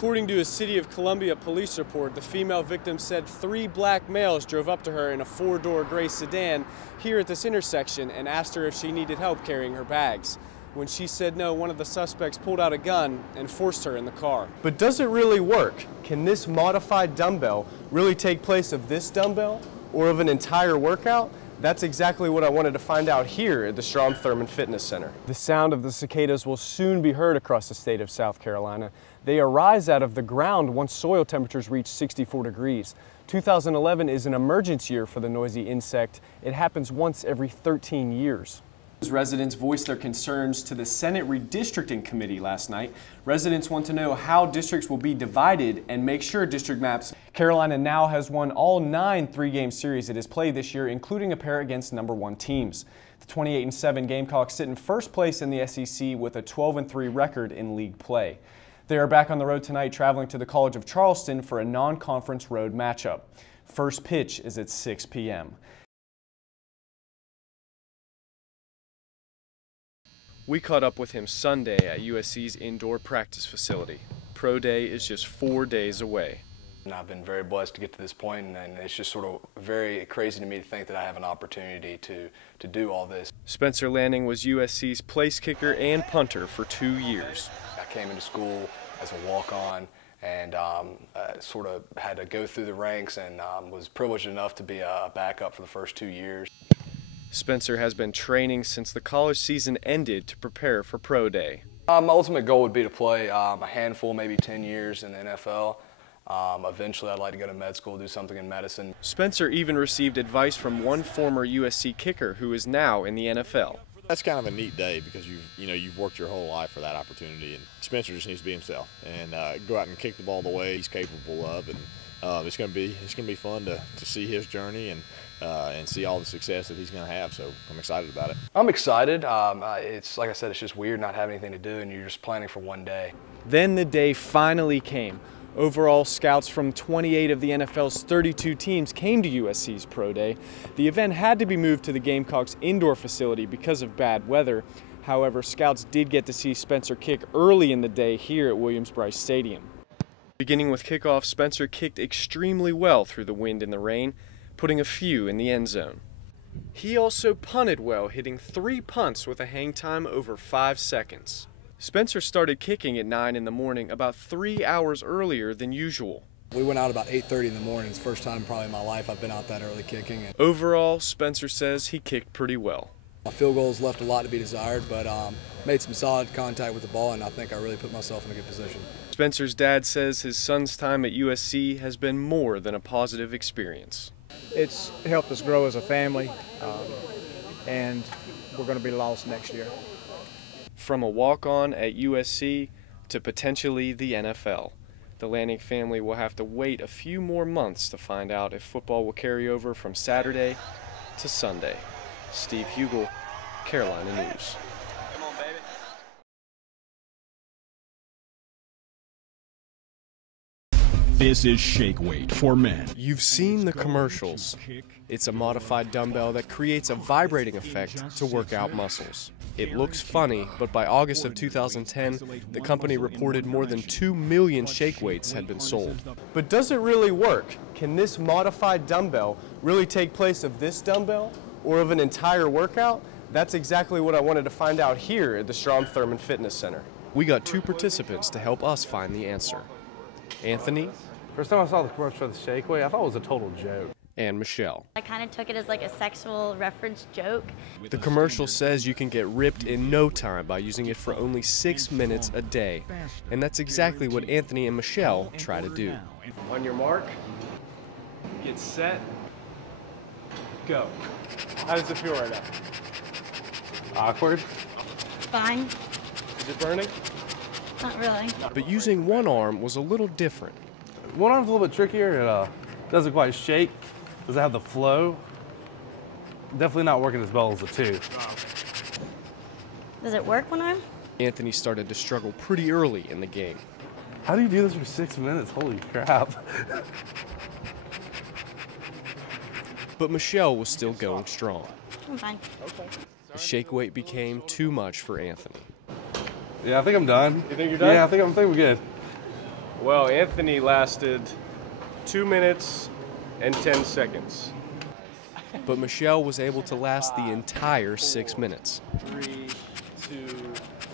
According to a City of Columbia police report, the female victim said 3 black males drove up to her in a 4-door gray sedan here at this intersection and asked her if she needed help carrying her bags. When she said no, one of the suspects pulled out a gun and forced her in the car. But does it really work? Can this modified dumbbell really take place of this dumbbell or of an entire workout? That's exactly what I wanted to find out here at the Strom Thurmond Fitness Center. The sound of the cicadas will soon be heard across the state of South Carolina. They arise out of the ground once soil temperatures reach 64 degrees. 2011 is an emergence year for the noisy insect. It happens once every 13 years. Residents voiced their concerns to the Senate Redistricting Committee last night. Residents want to know how districts will be divided and make sure district maps. Carolina now has won all 9 3-game series it has played this year, including a pair against #1 teams. The 28-7 Gamecocks sit in first place in the SEC with a 12-3 record in league play. They are back on the road tonight, traveling to the College of Charleston for a non-conference road matchup. First pitch is at 6 p.m. We caught up with him Sunday at USC's indoor practice facility. Pro Day is just 4 days away. And I've been very blessed to get to this point, and it's just sort of very crazy to me to think that I have an opportunity to do all this. Spencer Lanning was USC's place kicker and punter for 2 years. I came into school as a walk-on and sort of had to go through the ranks and was privileged enough to be a backup for the first 2 years. Spencer has been training since the college season ended to prepare for Pro Day. My ultimate goal would be to play a handful, maybe 10 years in the NFL. Eventually, I'd like to go to med school, do something in medicine. Spencer even received advice from one former USC kicker who is now in the NFL. That's kind of a neat day because you've worked your whole life for that opportunity, and Spencer just needs to be himself and go out and kick the ball the way he's capable of, and it's going to be fun to see his journey and see all the success that he's going to have. So I'm excited about it. I'm excited. It's like I said, it's just weird not having anything to do, and you're just planning for one day. Then the day finally came. Overall, scouts from 28 of the NFL's 32 teams came to USC's Pro Day. The event had to be moved to the Gamecocks' indoor facility because of bad weather. However, scouts did get to see Spencer kick early in the day here at Williams-Brice Stadium. Beginning with kickoff, Spencer kicked extremely well through the wind and the rain, putting a few in the end zone. He also punted well, hitting 3 punts with a hang time over 5 seconds. Spencer started kicking at 9 in the morning, about 3 hours earlier than usual. We went out about 8:30 in the morning. It's the first time probably in my life I've been out that early kicking. Overall, Spencer says he kicked pretty well. My field goals left a lot to be desired, but made some solid contact with the ball, and I think I really put myself in a good position. Spencer's dad says his son's time at USC has been more than a positive experience. It's helped us grow as a family, and we're going to be lost next year. From a walk-on at USC to potentially the NFL, the Lanning family will have to wait a few more months to find out if football will carry over from Saturday to Sunday. Steve Huegel, Carolina News. Come on, baby. This is shake weight for men. You've seen the commercials. It's a modified dumbbell that creates a vibrating effect to work out muscles. It looks funny, but by August of 2010, the company reported more than 2 million shake weights had been sold. But does it really work? Can this modified dumbbell really take place of this dumbbell or of an entire workout? That's exactly what I wanted to find out here at the Strom Thurmond Fitness Center. We got 2 participants to help us find the answer. Anthony. First time I saw the commercial for the shake weight, I thought it was a total joke. And Michelle. I kind of took it as like a sexual reference joke. The commercial says you can get ripped in no time by using it for only 6 minutes a day. And that's exactly what Anthony and Michelle try to do. On your mark, get set, go. How does it feel right now? Awkward. Fine. Is it burning? Not really. But using one arm was a little different. One arm's a little bit trickier. It doesn't quite shake. Doesn't have the flow. Definitely not working as well as the 2. Does it work one arm? Anthony started to struggle pretty early in the game. How do you do this for 6 minutes? Holy crap. But Michelle was still going strong. I'm fine. The shake weight became too much for Anthony. Yeah, I think I'm done. You think you're done? Yeah, I think we're good. Well, Anthony lasted 2 minutes and 10 seconds. But Michelle was able to last the entire 6 minutes. 3, 2,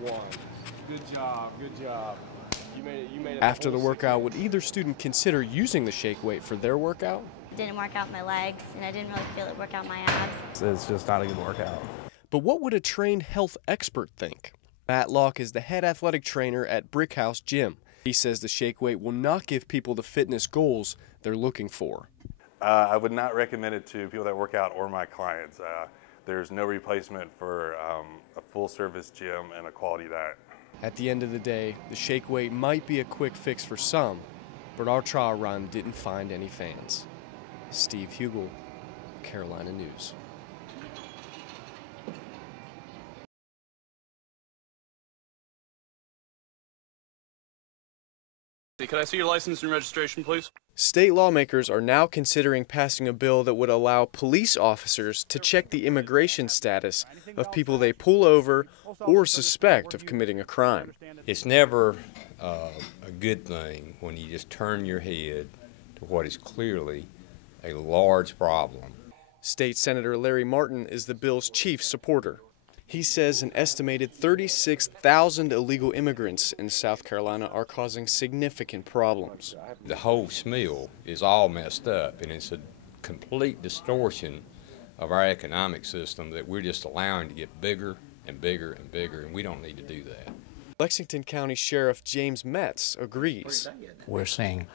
1. Good job, good job. You made it. After the workout, would either student consider using the shake weight for their workout? It didn't work out my legs, and I didn't really feel it work out my abs. It's just not a good workout. But what would a trained health expert think? Matt Locke is the head athletic trainer at Brick House Gym. He says the shake weight will not give people the fitness goals they're looking for. I would not recommend it to people that work out or my clients. There's no replacement for a full-service gym and a quality diet. At the end of the day, the shake weight might be a quick fix for some, but our trial run didn't find any fans. Steve Huegel, Carolina News. Can I see your license and registration, please? State lawmakers are now considering passing a bill that would allow police officers to check the immigration status of people they pull over or suspect of committing a crime. It's never a good thing when you just turn your head to what is clearly a large problem. State Senator Larry Martin is the bill's chief supporter. He says an estimated 36,000 illegal immigrants in South Carolina are causing significant problems. The whole smell is all messed up, and it's a complete distortion of our economic system that we're just allowing to get bigger and bigger and bigger, and we don't need to do that. Lexington County Sheriff James Metz agrees. We're seeing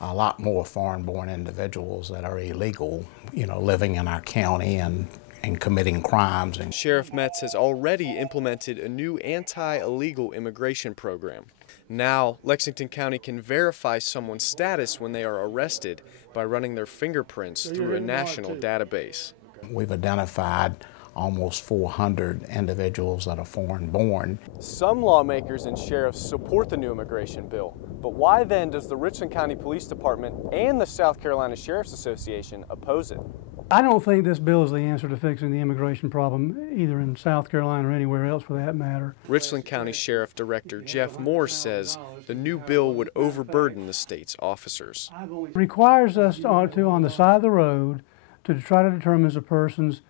a lot more foreign-born individuals that are illegal, living in our county and committing crimes. And Sheriff Metz has already implemented a new anti-illegal immigration program. Now, Lexington County can verify someone's status when they are arrested by running their fingerprints through a national database. We've identified almost 400 individuals that are foreign-born. Some lawmakers and sheriffs support the new immigration bill, but why then does the Richland County Police Department and the South Carolina Sheriff's Association oppose it? I don't think this bill is the answer to fixing the immigration problem, either in South Carolina or anywhere else for that matter. Richland County Sheriff Director Jeff Moore says the new bill would overburden the state's officers. It requires us to, on the side of the road, to try to determine a person's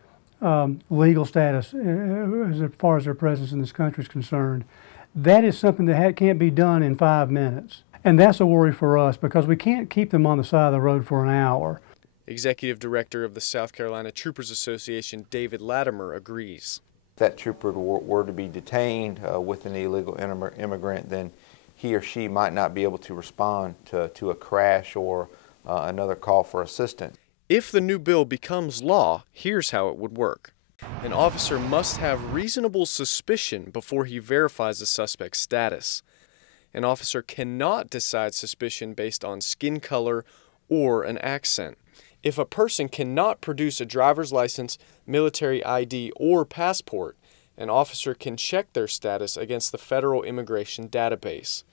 legal status as far as their presence in this country is concerned. That is something that can't be done in 5 minutes. And that's a worry for us because we can't keep them on the side of the road for an hour. Executive Director of the South Carolina Troopers Association, David Latimer, agrees. If that trooper were to be detained with an illegal immigrant, then he or she might not be able to respond to a crash or another call for assistance. If the new bill becomes law, here's how it would work. An officer must have reasonable suspicion before he verifies a suspect's status. An officer cannot decide suspicion based on skin color or an accent. If a person cannot produce a driver's license, military ID, or passport, an officer can check their status against the federal immigration database.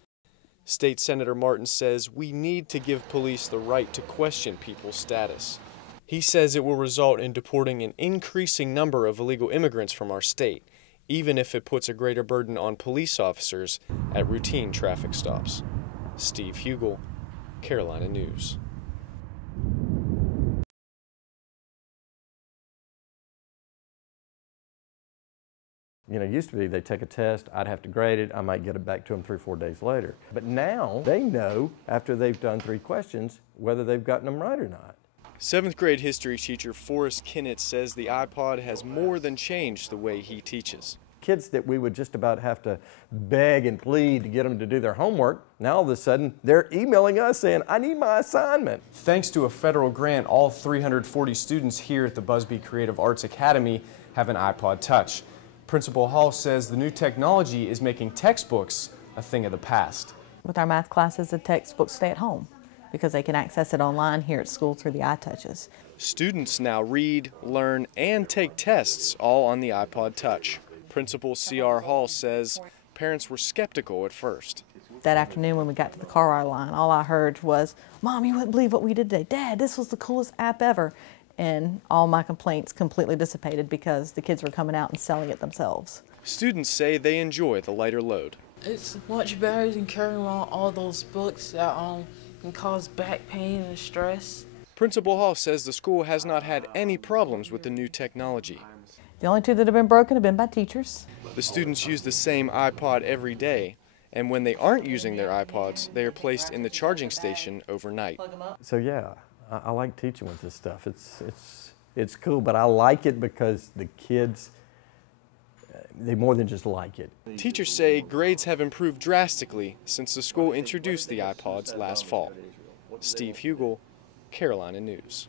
State Senator Martin says we need to give police the right to question people's status. He says it will result in deporting an increasing number of illegal immigrants from our state, even if it puts a greater burden on police officers at routine traffic stops. Steve Huegel, Carolina News. It used to be they'd take a test, I'd have to grade it, I might get it back to them 3 or 4 days later. But now they know, after they've done 3 questions, whether they've gotten them right or not. 7th grade history teacher Forrest Kinnett says the iPod has more than changed the way he teaches. Kids that we would just about have to beg and plead to get them to do their homework, now all of a sudden they're emailing us saying, I need my assignment. Thanks to a federal grant, all 340 students here at the Busby Creative Arts Academy have an iPod Touch. Principal Hall says the new technology is making textbooks a thing of the past. With our math classes, the textbooks stay at home because they can access it online here at school through the iTouches. Students now read, learn, and take tests all on the iPod Touch. Principal C.R. Hall says parents were skeptical at first. That afternoon when we got to the car hour line, all I heard was, Mom, you wouldn't believe what we did today. Dad, this was the coolest app ever. And all my complaints completely dissipated because the kids were coming out and selling it themselves. Students say they enjoy the lighter load. It's much better than carrying around all those books that can cause back pain and stress. Principal Hall says the school has not had any problems with the new technology. The only two that have been broken have been by teachers. The students use the same iPod every day, and when they aren't using their iPods, they are placed in the charging station overnight. So yeah, I like teaching with this stuff. It's cool, but I like it because the kids, they more than just like it. Teachers say grades have improved drastically since the school introduced the iPods last fall. Steve Huegel, Carolina News.